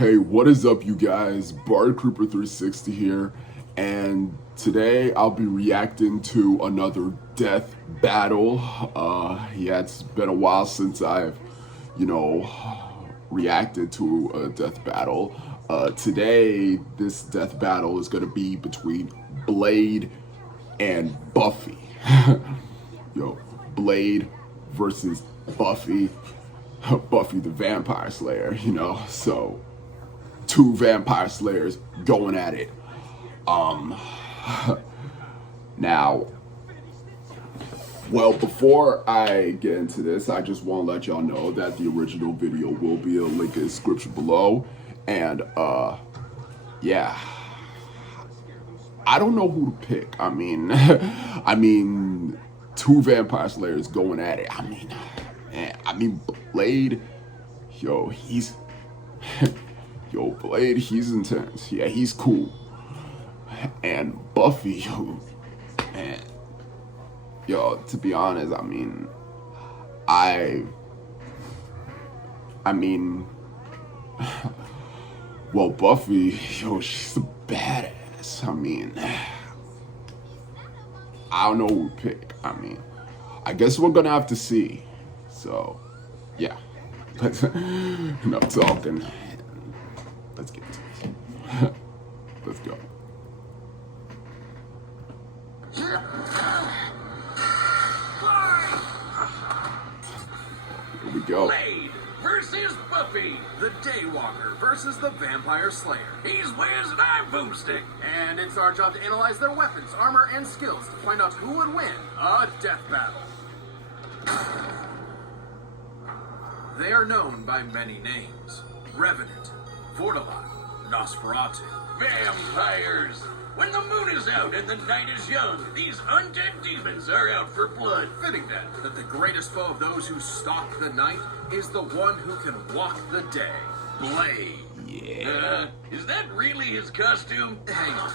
Hey, what is up, you guys? Bard Creeper 360 here, and today I'll be reacting to another death battle. Yeah, it's been a while since I've, reacted to a death battle. Today, this death battle is gonna be between Blade and Buffy. Blade versus Buffy. Buffy the Vampire Slayer, so two vampire slayers going at it. Now, well, before I get into this, I just want to let y'all know that the original video will be a link in the description below. And, yeah. I don't know who to pick. I mean, two vampire slayers going at it. I mean, Blade, Blade, he's intense. Yeah, he's cool. And Buffy, man, to be honest, well, Buffy, she's a badass. I don't know who to pick. I guess we're gonna have to see. So, yeah. Enough talking. Let's get to this. Let's go. Here we go. Blade versus Buffy, the Daywalker versus the Vampire Slayer. He's Wiz and I'm Boomstick. And it's our job to analyze their weapons, armor, and skills to find out who would win a death battle. They are known by many names. Revenant, Vortalot, Nosferatu. Vampires! When the moon is out and the night is young, these undead demons are out for blood. Fitting then that the greatest foe of those who stalk the night is the one who can walk the day. Blade. Yeah. Is that really his costume? Hang on.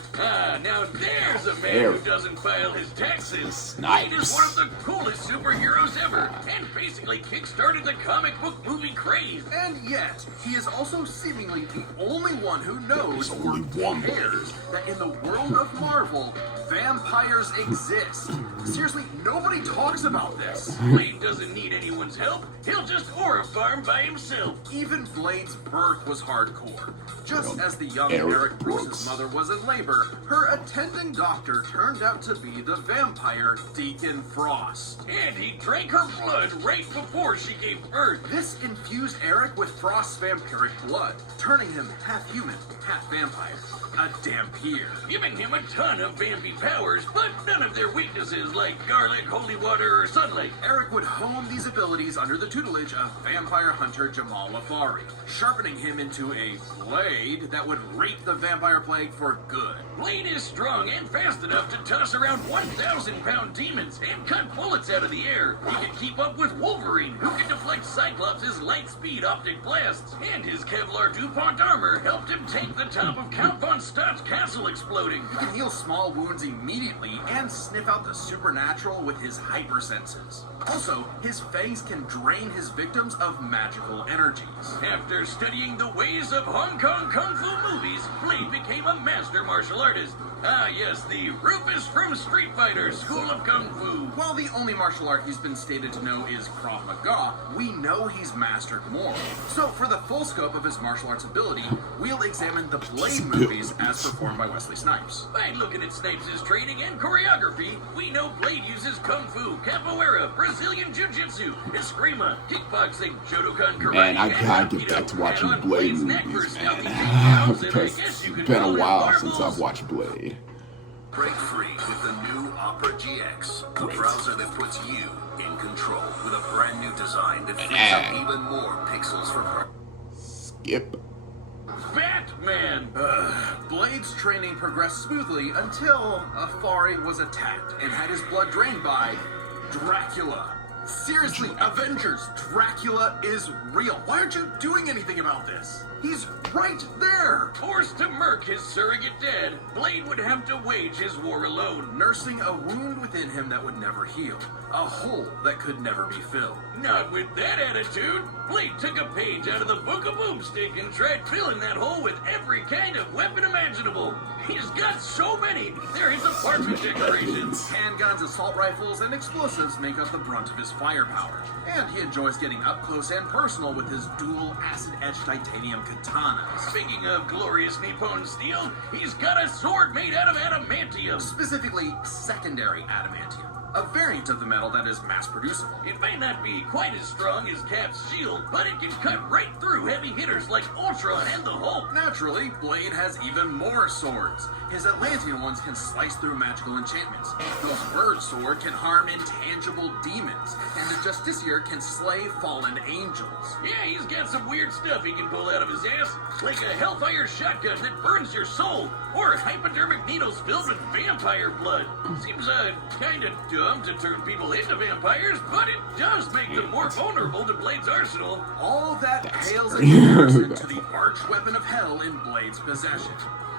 Now there's a man who doesn't file his taxes. Blade is one of the coolest superheroes ever, and basically kickstarted the comic book movie craze. And yet, he is also seemingly the only one who knows or cares that in the world of Marvel, vampires exist. Seriously, nobody talks about this. Blade doesn't need anyone's help. He'll just aura farm by himself. Even Blade's birth was hardcore. Just as the young Eric Brooks' mother was in labor, her attending doctor turned out to be the vampire Deacon Frost. And he drank her blood right before she gave birth. This infused Eric with Frost's vampiric blood, turning him half human, half vampire. A Dampier, giving him a ton of vampy powers, but none of their weaknesses like garlic, holy water, or sunlight. Eric would hone these abilities under the tutelage of vampire hunter Jamal Lafari, sharpening him into a blade that would reap the vampire plague for good. Blade is strong and fast enough to toss around 1,000-pound demons and cut bullets out of the air. He can keep up with Wolverine, who can deflect Cyclops' light-speed optic blasts, and his Kevlar DuPont armor helped him take the top of Count Von Stott's castle exploding. He can heal small wounds immediately and sniff out the supernatural with his hypersenses. Also, his fangs can drain his victims of magical energies. After studying the ways of Hong Kong Kung Fu movies, Blade became a master martial artist. Ah yes, the Rufus from Street Fighter School of Kung Fu. While the only martial art he's been stated to know is Krav Maga, we know he's mastered more. So for the full scope of his martial arts ability, we'll examine the Blade movies as performed by Wesley Snipes. By looking at Snipes' training and choreography, we know Blade uses Kung Fu, Capoeira, Brazilian Jiu-Jitsu, Eskrima, kickboxing, Shotokan karate, Man, I gotta get back to watching Blade movies, man. Because it's been a while since I've watched Blade. Break free with the new Opera GX, a browser that puts you in control with a brand new design that frees up even more pixels for her. Skip. Batman! Blade's training progressed smoothly until Afari was attacked and had his blood drained by Dracula. Seriously, Avengers, Dracula is real. Why aren't you doing anything about this? He's right there! Forced to murk his surrogate dad, Blade would have to wage his war alone. Nursing a wound within him that would never heal. A hole that could never be filled. Not with that attitude. Blade took a page out of the Book of Boomstick and tried filling that hole with every kind of weapon imaginable. He's got so many, they're his apartment decorations. Handguns, assault rifles, and explosives make up the brunt of his firepower. And he enjoys getting up close and personal with his dual acid-etched titanium katanas. Speaking of glorious Nippon steel, he's got a sword made out of adamantium. Specifically, secondary adamantium. A variant of the metal that is mass-producible. It may not be quite as strong as Cap's shield, but it can cut right through heavy hitters like Ultron and the Hulk. Naturally, Blade has even more swords. His Atlantean ones can slice through magical enchantments. Those Word Sword can harm intangible demons, and the Justiciar can slay fallen angels. Yeah, he's got some weird stuff he can pull out of his ass, like a Hellfire shotgun that burns your soul, or hypodermic needles filled with vampire blood. Seems kinda dumb to turn people into vampires, but it does make them more vulnerable to Blade's arsenal. All that That's pales in crazy. comparison to the arch weapon of hell in Blade's possession.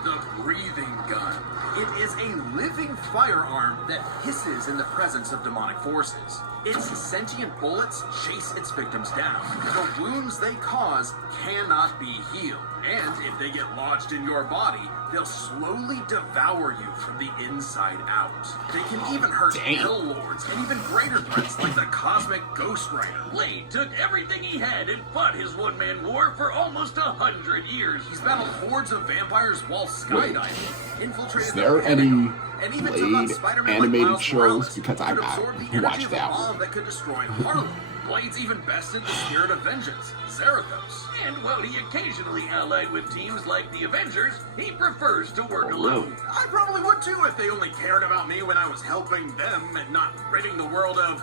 The breathing gun. It is a living firearm that hisses in the presence of demonic forces. Its sentient bullets chase its victims down. The wounds they cause cannot be healed. And if they get lodged in your body, they'll slowly devour you from the inside out. They can even hurt Dang. hell lords and even greater threats like the cosmic Ghost Rider. Blade took everything he had and fought his one-man war for almost 100 years. He's battled hordes of vampires while skydiving, infiltrated Is there the Pentagon, any and even took on Blade Spider-Man animated like Miles shows? Morales, Because who I could got absorb the to energy watch of that a one. bomb that could destroy Harlem. Blade's even bested the spirit of vengeance, Zarathos. And while he occasionally allied with teams like the Avengers, he prefers to work Oh, alone. really? I probably would too if they only cared about me when I was helping them and not ridding the world of,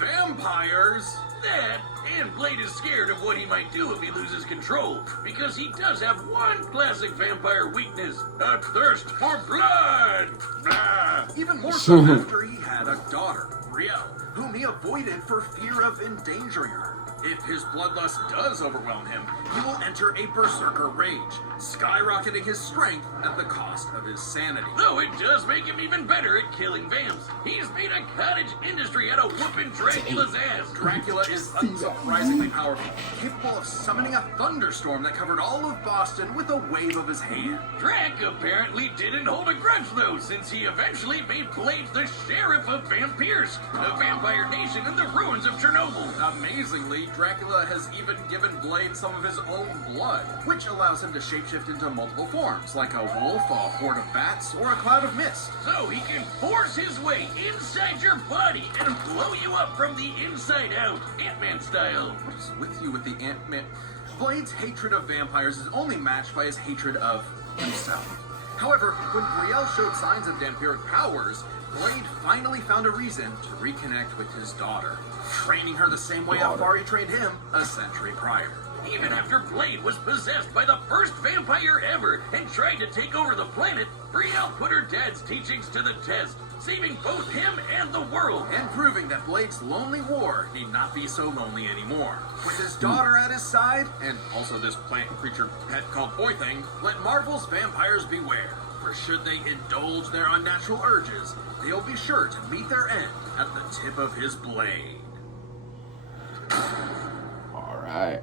vampires. That, and Blade is scared of what he might do if he loses control, because he does have one classic vampire weakness, a thirst for blood. Blah. Even more so after he had a daughter, Brielle, whom he avoided for fear of endangering her. If his bloodlust does overwhelm him, he will enter a berserker rage, skyrocketing his strength at the cost of his sanity. Though it does make him even better at killing vamps. He's made a cottage industry out of whooping Dracula's ass. Dracula is unsurprisingly powerful, capable of summoning a thunderstorm that covered all of Boston with a wave of his hand. Drac apparently didn't hold a grudge though, since he eventually made Blade the sheriff of Vampires, a vampire nation in the ruins of Chernobyl. Amazingly, Dracula has even given Blade some of his own blood, which allows him to shapeshift into multiple forms, like a wolf, a horde of bats, or a cloud of mist. So he can force his way inside your body and blow you up from the inside out, Ant-Man style. What is with you with the Ant-Man? Blade's hatred of vampires is only matched by his hatred of himself. However, when Brielle showed signs of vampiric powers, Blade finally found a reason to reconnect with his daughter, training her the same way Afari trained him a century prior. Even after Blade was possessed by the first vampire ever and tried to take over the planet, Brielle put her dad's teachings to the test, saving both him and the world. And proving that Blade's lonely war need not be so lonely anymore. With his daughter at his side, and also this plant creature pet called Boy Thing, let Marvel's vampires beware. For should they indulge their unnatural urges, they'll be sure to meet their end at the tip of his blade. Alright.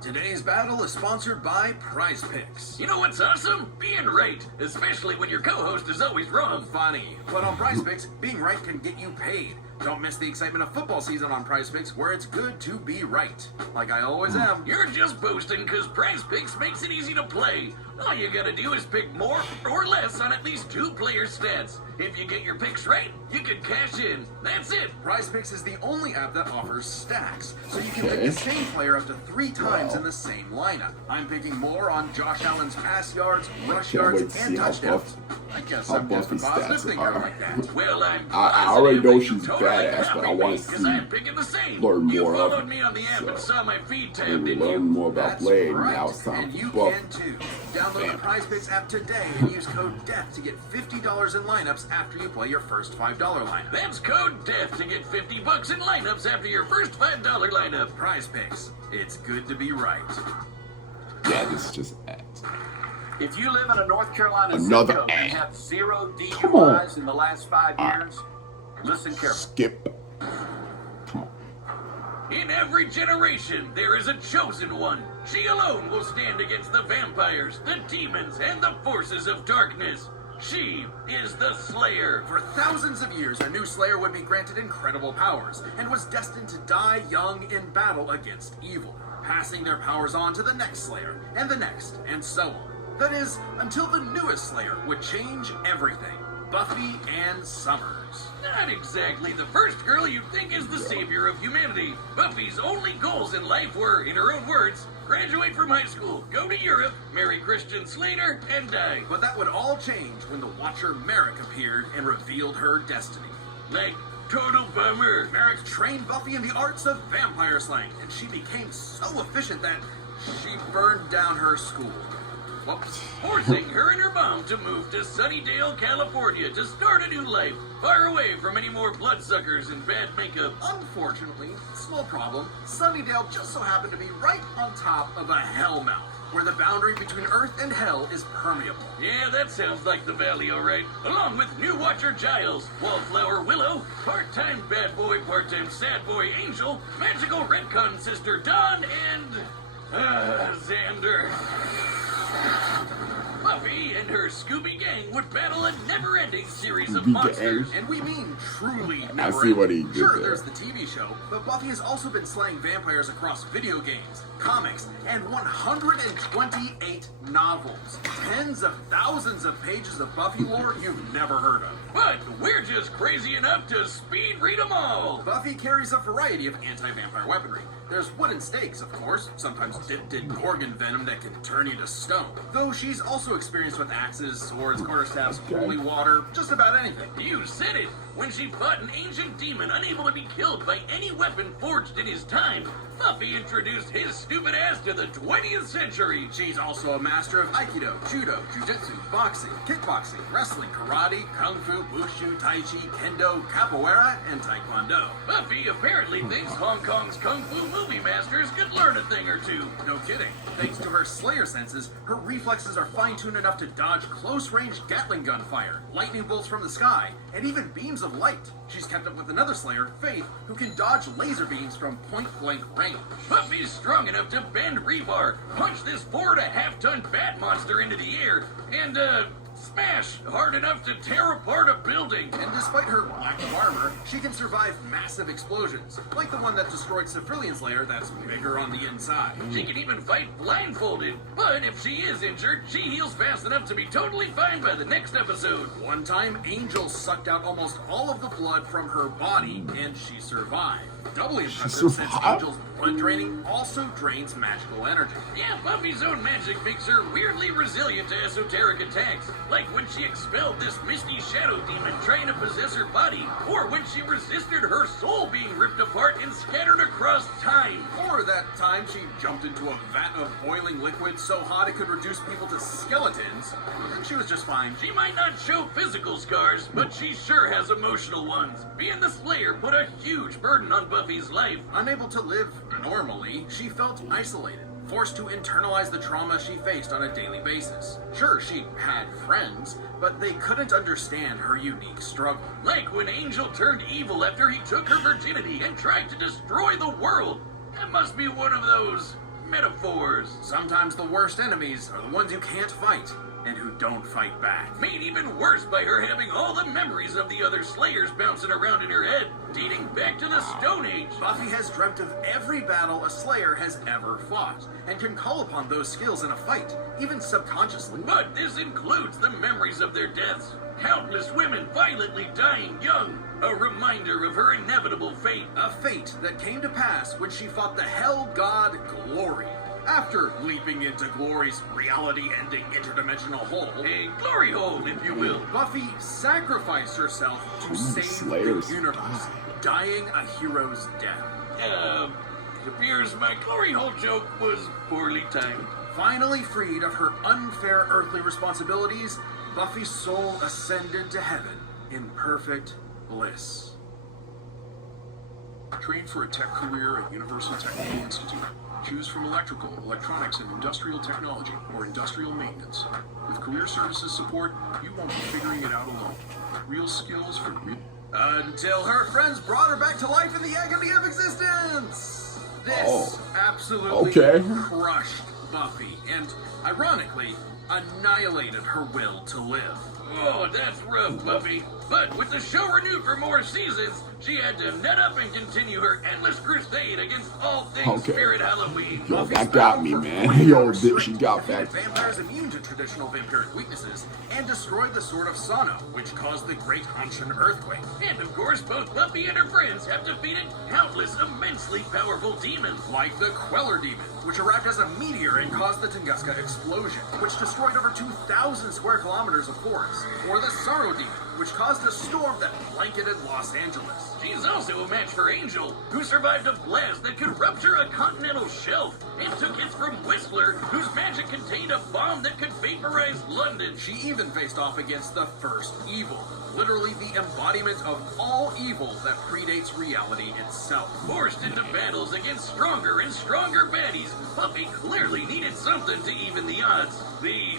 Today's battle is sponsored by Prize Picks. You know what's awesome? Being right, especially when your co-host is always wrong. Funny, but on Prize Picks, being right can get you paid. Don't miss the excitement of football season on Prize Picks, where it's good to be right. Like I always am. You're just boasting because Prize Picks makes it easy to play. All you gotta do is pick more or less on at least 2 players' stats. If you get your picks right, you can cash in. That's it. Prize Picks is the only app that offers stacks, so you can pick the same player up to 3 times in the same lineup. I'm picking more on Josh Allen's pass yards, rush Can't wait yards, to and see how touchdowns. I guess how I'm just a Buffy's positive stats thinker are. like that. Well, I already know positive she's that you totally badass, but I copied wanna me, see- 'cause I'm picking the same. learn You more of followed it, me on the app and so- saw my feed tab, And didn't learn you? more about That's Blade. right, Now it's time and for you Buffy. can too. Download the Prize Picks app today and use code DEATH to get $50 in lineups after you play your first $5 lineup. That's code DEATH to get $50 in lineups after your first $5 lineup. Prize Picks. It's good to be right. this is just ads. If you live in a North Carolina zip Another code and ad. have 0 Come on. DUIs in the last 5 years, listen carefully. Skip. Come on. In every generation, there is a chosen one. She alone will stand against the vampires, the demons, and the forces of darkness. She is the Slayer. For thousands of years, a new Slayer would be granted incredible powers and was destined to die young in battle against evil, passing their powers on to the next Slayer, and the next, and so on. That is, until the newest Slayer would change everything. Buffy Ann Summers. Not exactly the first girl you'd think is the savior of humanity. Buffy's only goals in life were, in her own words, graduate from high school, go to Europe, marry Christian Slater, and die. But that would all change when the Watcher Merrick appeared and revealed her destiny. Like, total bummer. Merrick trained Buffy in the arts of vampire slaying, and she became so efficient that she burned down her school. Whoops. Forcing her and her mom to move to Sunnydale, California to start a new life, far away from any more bloodsuckers and bad makeup. Unfortunately, small problem, Sunnydale just so happened to be right on top of a hellmouth, where the boundary between Earth and Hell is permeable. Yeah, that sounds like the valley, alright. Along with new Watcher Giles, Wallflower Willow, part-time bad boy, part-time sad boy Angel, magical retcon sister Dawn, and... Xander. Buffy and her Scooby Gang would battle a never-ending series of Scooby monsters. Gang? And we mean truly I never see what he ending. did Sure, there. there's the TV show, but Buffy has also been slaying vampires across video games, comics, and 128 novels. Tens of thousands of pages of Buffy lore you've never heard of. But we're just crazy enough to speed read them all. Buffy carries a variety of anti-vampire weaponry. There's wooden stakes, of course, sometimes dipped in Gorgon venom that can turn you to stone. Though she's also experienced with axes, swords, quarterstaffs, holy water, just about anything. You said it. When she fought an ancient demon unable to be killed by any weapon forged in his time, Buffy introduced his stupid ass to the 20th century. She's also a master of Aikido, Judo, Jiu-Jitsu, boxing, kickboxing, wrestling, karate, kung fu, wushu, tai chi, kendo, capoeira, and taekwondo. Buffy apparently thinks Hong Kong's kung fu movie masters could learn a thing or two. No kidding. Thanks to her Slayer senses, her reflexes are fine-tuned enough to dodge close-range Gatling gun fire, lightning bolts from the sky, and even beams of light. She's kept up with another Slayer, Faith, who can dodge laser beams from point-blank range. Buffy's strong enough to bend rebar, punch this 4.5-ton bat monster into the air, and, smash hard enough to tear apart a building. And despite her lack of armor, she can survive massive explosions, like the one that destroyed Cephrilion's lair that's bigger on the inside. She can even fight blindfolded, but if she is injured, she heals fast enough to be totally fine by the next episode. One time, Angel sucked out almost all of the blood from her body, and she survived. Doubly impressive since survived? Angel's blood draining also drains magical energy. Yeah, Buffy's own magic makes her weirdly resilient to esoteric attacks, like when she expelled this misty shadow demon trying to possess her body, or when she resisted her soul being ripped apart and scattered across time. Or that time she jumped into a vat of boiling liquid so hot it could reduce people to skeletons, and she was just fine. She might not show physical scars, but she sure has emotional ones. Being the Slayer put a huge burden on Buffy's life. Unable to live normally, she felt isolated, forced to internalize the trauma she faced on a daily basis. Sure, she had friends, but they couldn't understand her unique struggle. Like when Angel turned evil after he took her virginity and tried to destroy the world. That must be one of those metaphors. Sometimes the worst enemies are the ones you can't fight, and who don't fight back. Made even worse by her having all the memories of the other Slayers bouncing around in her head, dating back to the Stone Age. Buffy has dreamt of every battle a Slayer has ever fought, and can call upon those skills in a fight, even subconsciously. But this includes the memories of their deaths. Countless women violently dying young. A reminder of her inevitable fate. A fate that came to pass when she fought the Hell God Glory. After leaping into Glory's reality-ending interdimensional hole, A glory hole, if you will. Buffy sacrificed herself to save Slayers the universe, dying a hero's death. It appears my glory hole joke was poorly timed. Finally freed of her unfair earthly responsibilities, Buffy's soul ascended to heaven in perfect bliss. Trained for a tech career at Universal Technical Institute. Choose from electrical, electronics, and industrial technology, or industrial maintenance. With career services support, you won't be figuring it out alone. Real skills for real... Until her friends brought her back to life in the agony of existence! This absolutely crushed Buffy, and, ironically, annihilated her will to live. Oh, that's rough, Buffy. But with the show renewed for more seasons, she had to nut up and continue her endless crusade against all things Spirit Halloween. Yo, that got me, man. Yo, she got back. Vampires immune to traditional vampiric weaknesses, and destroyed the Sword of Sano, which caused the Great Hanshin earthquake. And of course, both Buffy and her friends have defeated countless immensely powerful demons. Like the Queller Demon, which arrived as a meteor and caused the Tunguska explosion, which destroyed over 2,000 square kilometers of forest. Or the Sorrow Demon, which caused a storm that blanketed Los Angeles. She's also a match for Angel, who survived a blast that could rupture a continental shelf, and took hits from Whistler, whose magic contained a bomb that could vaporize London. She even faced off against the First Evil, literally the embodiment of all evil that predates reality itself. Forced into battles against stronger and stronger baddies, Buffy clearly needed something to even the odds. The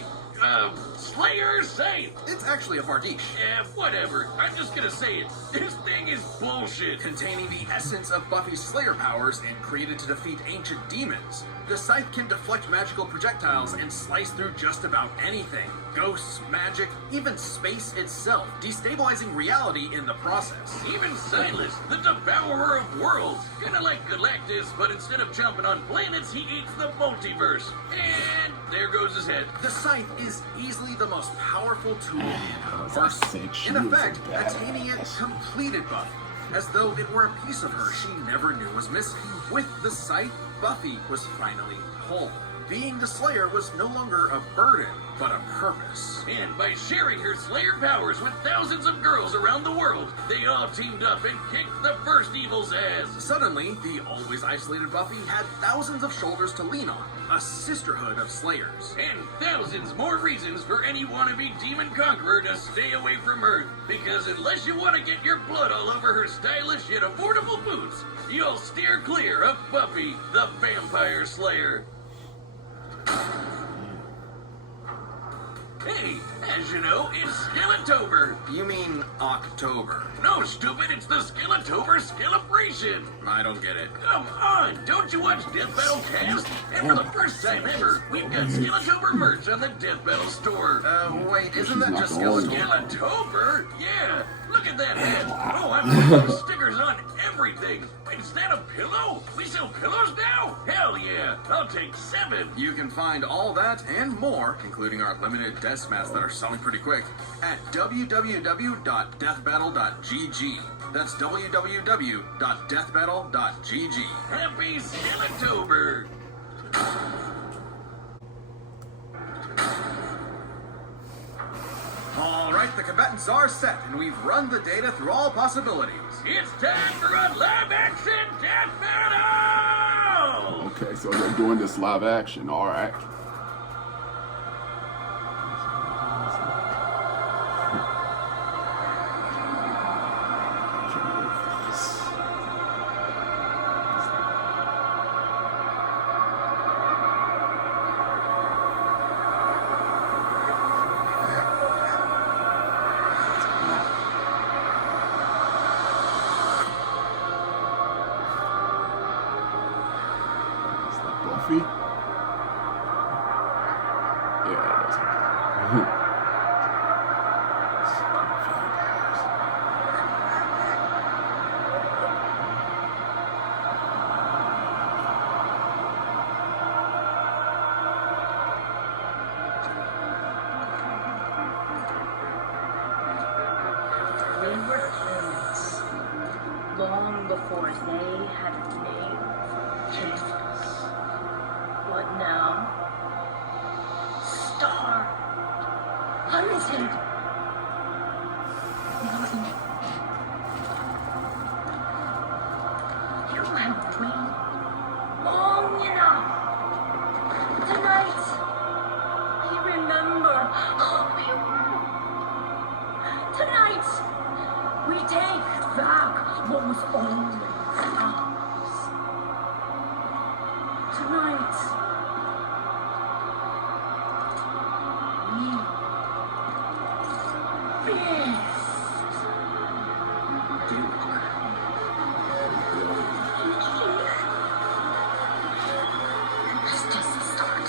Slayer Saint. It's actually a Bardiche. Yeah, whatever. I'm just gonna say it. This thing is bullshit. Containing the essence of Buffy's Slayer powers and created to defeat ancient demons, the scythe can deflect magical projectiles and slice through just about anything. Ghosts, magic, even space itself, destabilizing reality in the process. Even Silas, the devourer of worlds. Kinda like Galactus, but instead of chomping on planets, he eats the multiverse. And there goes his head. The scythe is easily the most powerful tool in her That's arsenal. sick. She In was a effect, badass. attaining it completed Buffy, as though it were a piece of her she never knew was missing. With the scythe, Buffy was finally whole. Being the Slayer was no longer a burden, but a purpose. And by sharing her Slayer powers with thousands of girls around the world, they all teamed up and kicked the First Evil's ass. Suddenly, the always isolated Buffy had thousands of shoulders to lean on, a sisterhood of Slayers. And thousands more reasons for any wannabe demon conqueror to stay away from Earth. Because unless you want to get your blood all over her stylish yet affordable boots, you'll steer clear of Buffy, the Vampire Slayer. Hey, as you know, it's Skelletober. You mean October? No, stupid, it's the Skelletober Skellebration. I don't get it. Come on, don't you watch Death Battle Cast? And for the first time ever, we've got Skelletober merch on the Death Battle store. Wait, isn't that just going Skeletor? Skelletober? Yeah, look at that head. Oh, I'm putting stickers on everything. Wait, is that a pillow? We sell pillows now? Hell yeah, I'll take 7. You can find all that and more, including our limited death masks that are selling pretty quick, at www.deathbattle.gg. That's www.deathbattle.gg. Happy Skelletober! All right, the combatants are set, and we've run the data through all possibilities. It's time for a live-action death battle! Okay, so they're doing this live action. All right. Is that Buffy? Yeah, it is. We were friends long before they had named Jesus. What now? Star hunted. You have waited long enough. Tonight, we remember who we were. Tonight, we take back what was always ours. Tonight, That's just the start.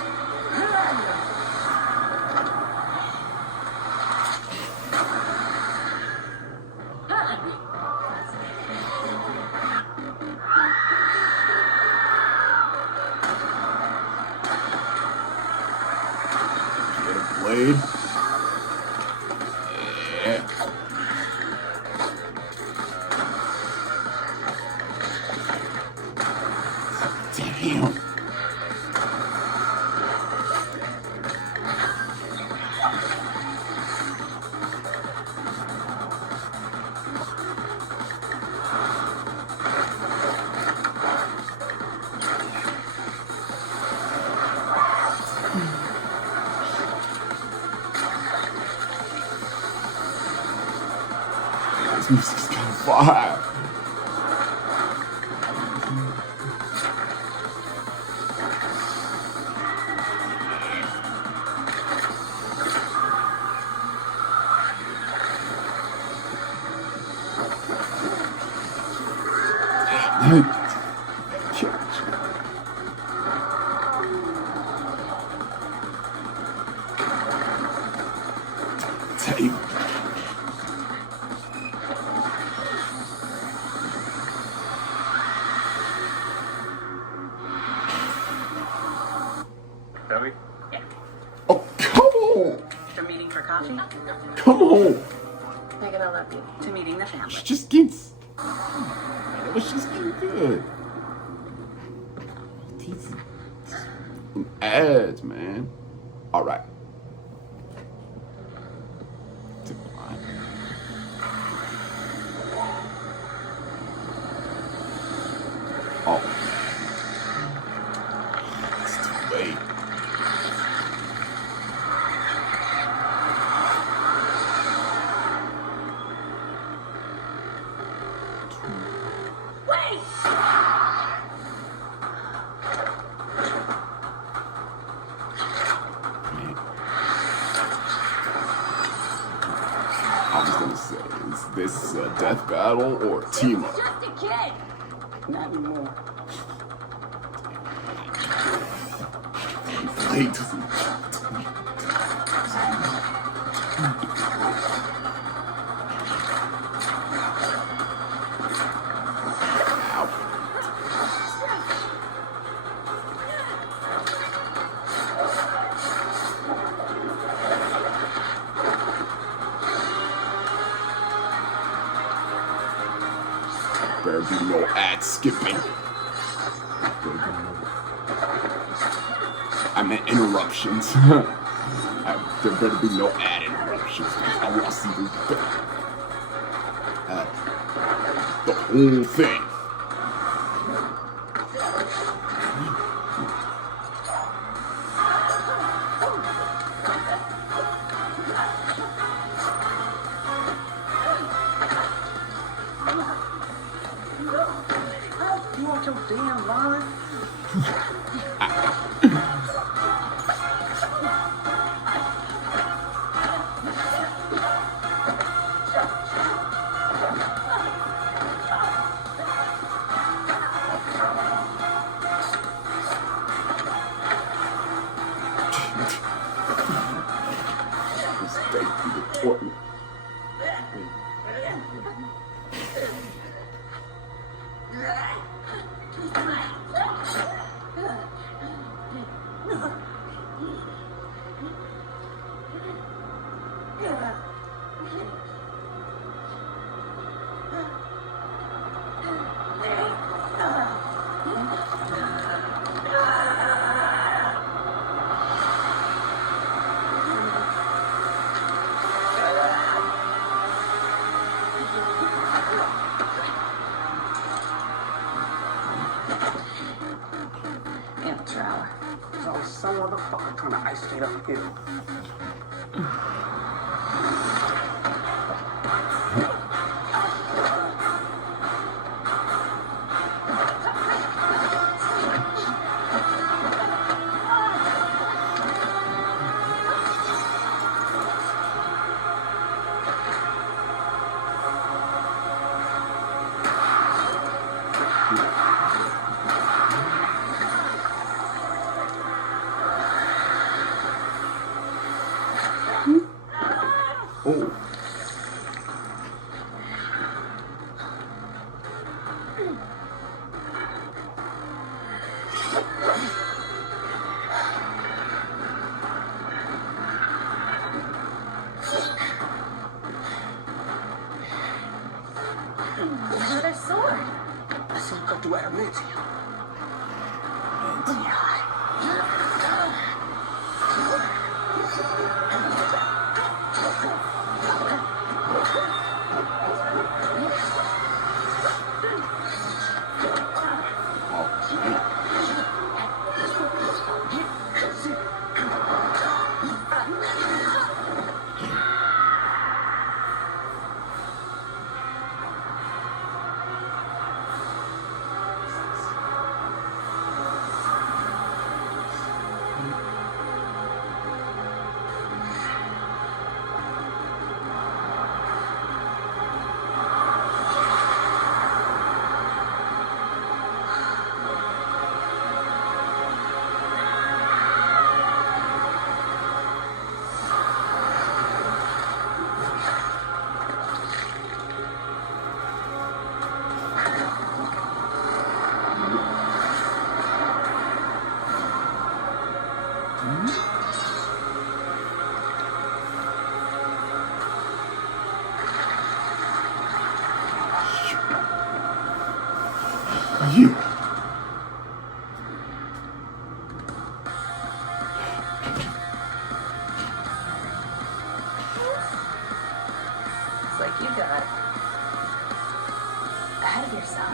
Get a blade. Yeah. Damn. This music's kind of fire. Tape. Debbie? Oh, come on! To meeting for coffee? Come on! Megan, I love you. To meeting the family. It just gets. It was just getting good. These ads, man. All right. Tip line. Oh. It's too late. Wait! I was gonna say, is this a death battle or a team up? Just a kid! Not anymore. Blade doesn't. Ow. Better be no ad skipping. I meant interruptions. There better be no ad interruptions. I want to see the whole thing. You want your damn line? Stay to the toilet. Amateur hour. There's always some motherfucker trying to ice skate uphill. Oh. Another sword. Acerca tu adamantium. You. It's like you got ahead of yourself.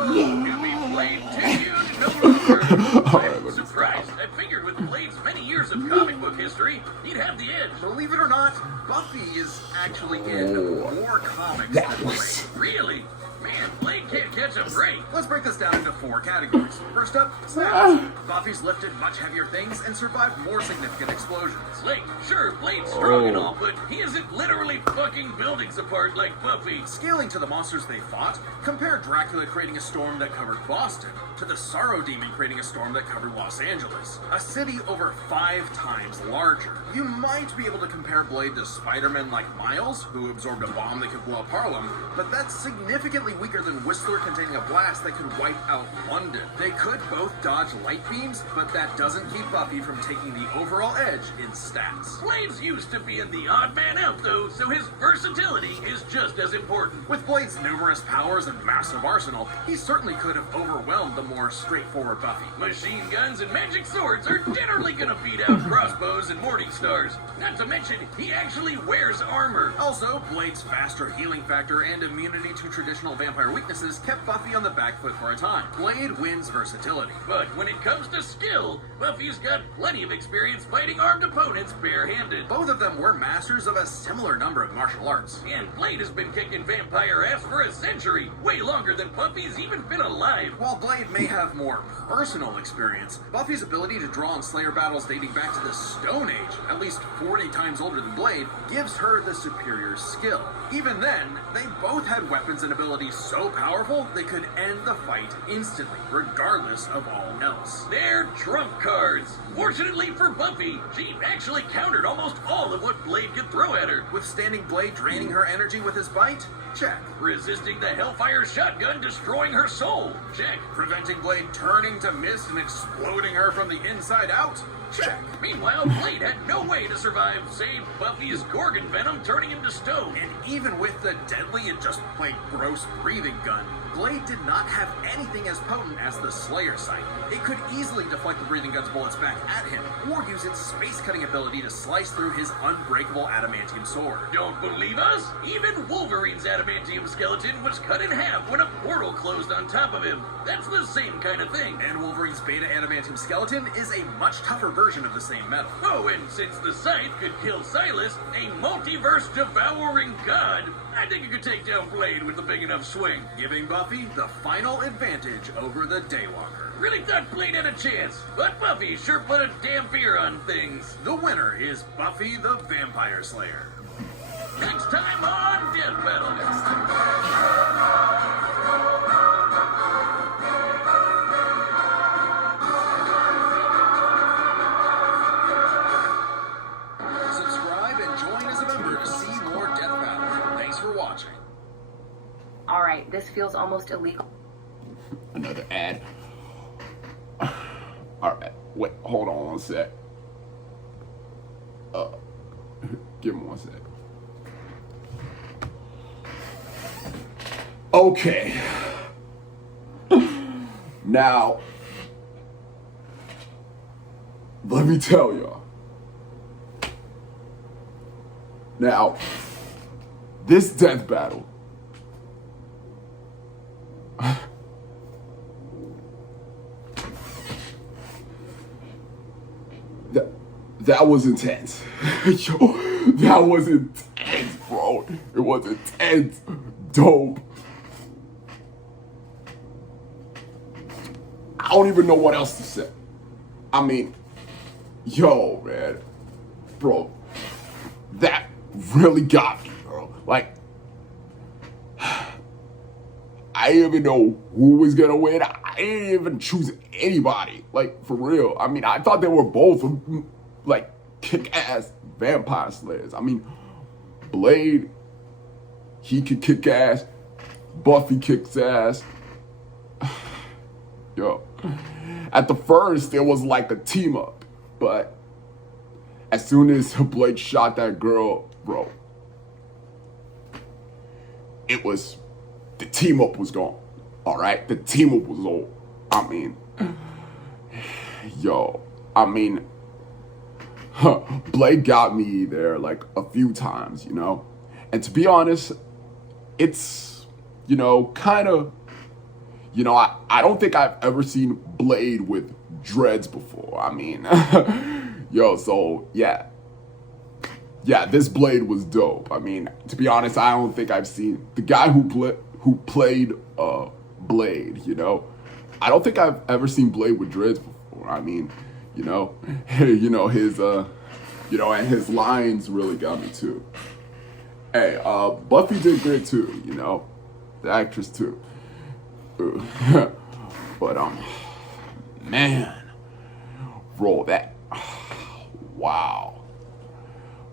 To be Blade tenued no longer. I'm surprised. I figured with Blade's many years of comic book history, he'd have the edge. Believe it or not, Buffy is actually in more comics than Blade. Really? Man, Blade can't catch a break. Let's break this down into 4 categories. First up, stats. Buffy's lifted much heavier things and survived more significant explosions. Like, sure, Blade's strong and all, but he isn't literally fucking buildings apart like Buffy. Scaling to the monsters they fought, compare Dracula creating a storm that covered Boston to the Sorrow Demon creating a storm that covered Los Angeles. A city over 5 times larger. You might be able to compare Blade to Spider-Man like Miles, who absorbed a bomb that could blow up Harlem, but that's significantly weaker than Whistler containing a blast that could wipe out London. They could both dodge light beams, but that doesn't keep Buffy from taking the overall edge in stats. Blade's used to being the odd man out, though, so his versatility is just as important. With Blade's numerous powers and massive arsenal, he certainly could have overwhelmed the more straightforward Buffy. Machine guns and magic swords are generally gonna beat out crossbows and morning stars. Not to mention, he actually wears armor. Also, Blade's faster healing factor and immunity to traditional vampire weaknesses kept Buffy on the back foot for a time. Blade wins versatility. But when it comes to skill, Buffy's got plenty of experience fighting armed opponents barehanded. Both of them were masters of a similar number of martial arts. And Blade has been kicking vampire ass for a century, way longer than Buffy's even been alive. While Blade may have more personal experience, Buffy's ability to draw on Slayer battles dating back to the Stone Age, at least 40 times older than Blade, gives her the superior skill. Even then, they both had weapons and abilities so powerful they could end the fight instantly, regardless of all else. They're trump cards. Fortunately for Buffy, she actually countered almost all of what Blade could throw at her. Withstanding Blade draining her energy with his bite? Check. Resisting the Hellfire shotgun destroying her soul? Check. Preventing Blade turning to mist and exploding her from the inside out? Check. Meanwhile, Blade had no way to survive, save Buffy's Gorgon venom turning him to stone. And even with the deadly and just plain gross breathing gun, Blade did not have anything as potent as the Slayer sight. It could easily deflect the breathing gun's bullets back at him, or use its space-cutting ability to slice through his unbreakable adamantium sword. Don't believe us? Even Wolverine's adamantium skeleton was cut in half when a portal closed on top of him. That's the same kind of thing. And Wolverine's beta adamantium skeleton is a much tougher version of the same metal. Oh, and since the Scythe could kill Silas, a multiverse-devouring god, I think you could take down Blade with a big enough swing. Giving Buffy the final advantage over the Daywalker. Really thought Blade had a chance, but Buffy sure put a damn fear on things. The winner is Buffy the Vampire Slayer. Next time on Death Battle. this feels almost illegal. Another ad. All right, wait, hold on one sec. Give me one sec. Okay. Now, let me tell y'all. Now, this death battle. That was intense. Yo, that was intense, bro. It was intense. Dope. I don't even know what else to say. I mean, yo, man. Bro, that really got me, bro. Like, I didn't even know who was gonna win. I didn't even choose anybody. Like, for real. I mean, I thought they were both like kick-ass vampire slayers. I mean, Blade, he could kick ass. Buffy kicks ass. Yo, at the first it was like a team up, but as soon as Blade shot that girl, bro, it was, the team up was gone. All right, the team up was old. I mean, yo, I mean, Blade got me there like a few times, you know? And to be honest, it's, you know, kind of, you know, I don't think I've ever seen Blade with dreads before. I mean, yo, so yeah. Yeah, this Blade was dope. I mean, to be honest, I don't think I've seen the guy who played Blade, you know? I don't think I've ever seen Blade with dreads before. I mean, you know, you know, his you know, and his lines really got me too. Hey, Buffy did great too, you know, the actress too. But man, bro, that, wow,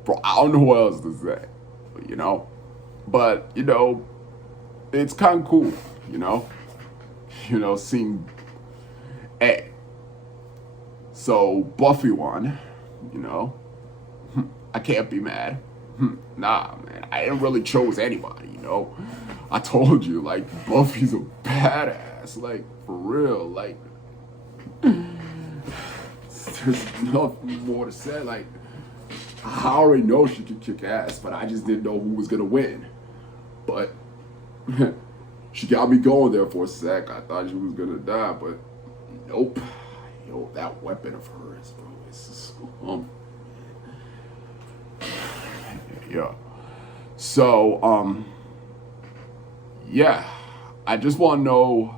bro, I don't know what else to say, you know, but you know, it's kind of cool, you know, seeing, hey, so Buffy won, you know. I can't be mad. Nah, man, I didn't really chose anybody, you know. I told you, like, Buffy's a badass, like, for real, like, there's nothing more to say, like, I already know she could kick ass, but I just didn't know who was gonna win. But she got me going there for a sec. I thought she was gonna die, but nope. Yo, that weapon of hers, bro, it's just, yeah. So, yeah, I just want to know,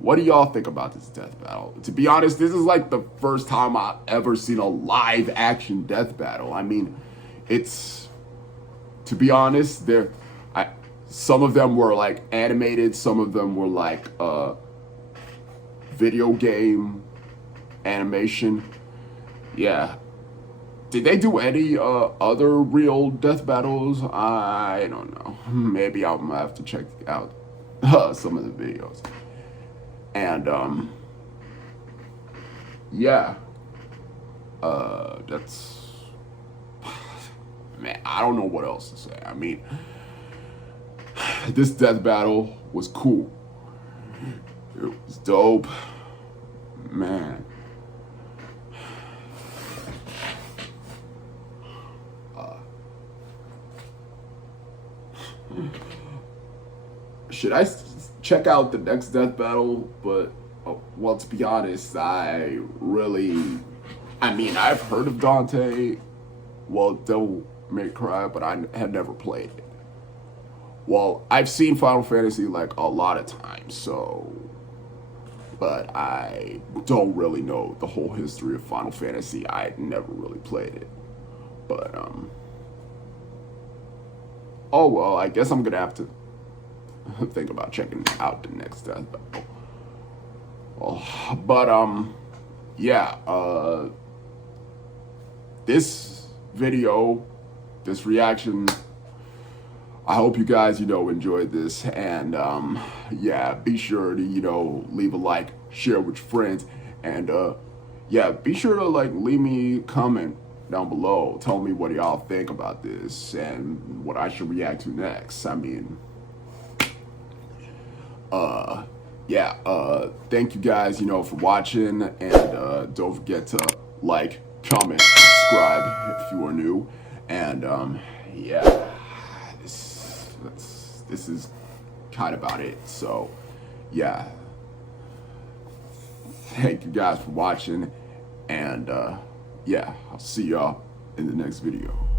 what do y'all think about this death battle? To be honest, this is like the first time I've ever seen a live action death battle. I mean, it's, to be honest, some of them were like animated, some of them were like video game animation. Yeah. Did they do any other real death battles? I don't know. Maybe I'm gonna have to check out some of the videos. And yeah, that's, man, I don't know what else to say. I mean, this death battle was cool. It was dope, man. Should I check out the next death battle? But, well, to be honest, I mean, I've heard of Dante, well, Devil May Cry, but I had never played it. Well, I've seen Final Fantasy like a lot of times, so, but I don't really know the whole history of Final Fantasy. I never really played it. But, oh, well, I guess I'm gonna have to think about checking out the next death battle. Oh, but, yeah, this video, this reaction, I hope you guys, enjoyed this, and yeah, be sure to, leave a like, share with your friends, and yeah, be sure to leave me a comment down below. Tell me what y'all think about this and what I should react to next. I mean, yeah, thank you guys, for watching, and don't forget to like, comment, subscribe if you are new, and yeah, this is kind of about it. So yeah, thank you guys for watching, and yeah, I'll see y'all in the next video.